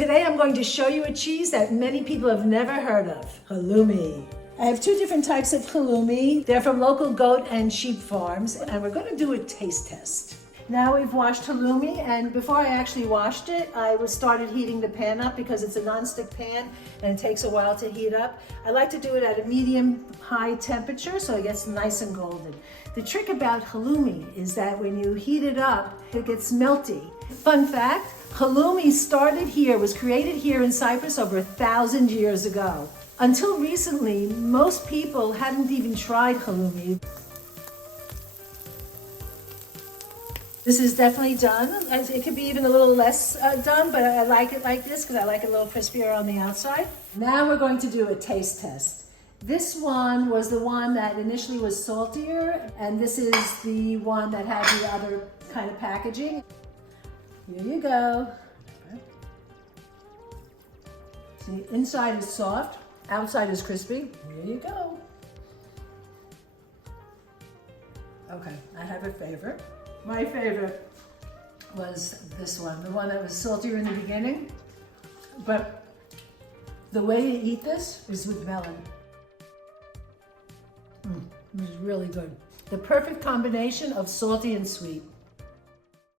Today I'm going to show you a cheese that many people have never heard of, halloumi. I have two different types of halloumi. They're from local goat and sheep farms, and we're going to do a taste test. Now we've washed halloumi, and before I actually washed it, I started heating the pan up because it's a non-stick pan and it takes a while to heat up. I like to do it at a medium-high temperature so it gets nice and golden. The trick about halloumi is that when you heat it up, it gets melty. Fun fact, halloumi started here, was created here in Cyprus over 1,000 years ago. Until recently, most people hadn't even tried halloumi. This is definitely done. It could be even a little less done, but I like it like this because I like it a little crispier on the outside. Now we're going to do a taste test. This one was the one that initially was saltier, and this is the one that had the other kind of packaging. Here you go. See, inside is soft, outside is crispy. Here you go. Okay, I have a favorite. My favorite was this one, the one that was saltier in the beginning, but the way you eat this is with melon. It was really good. The perfect combination of salty and sweet.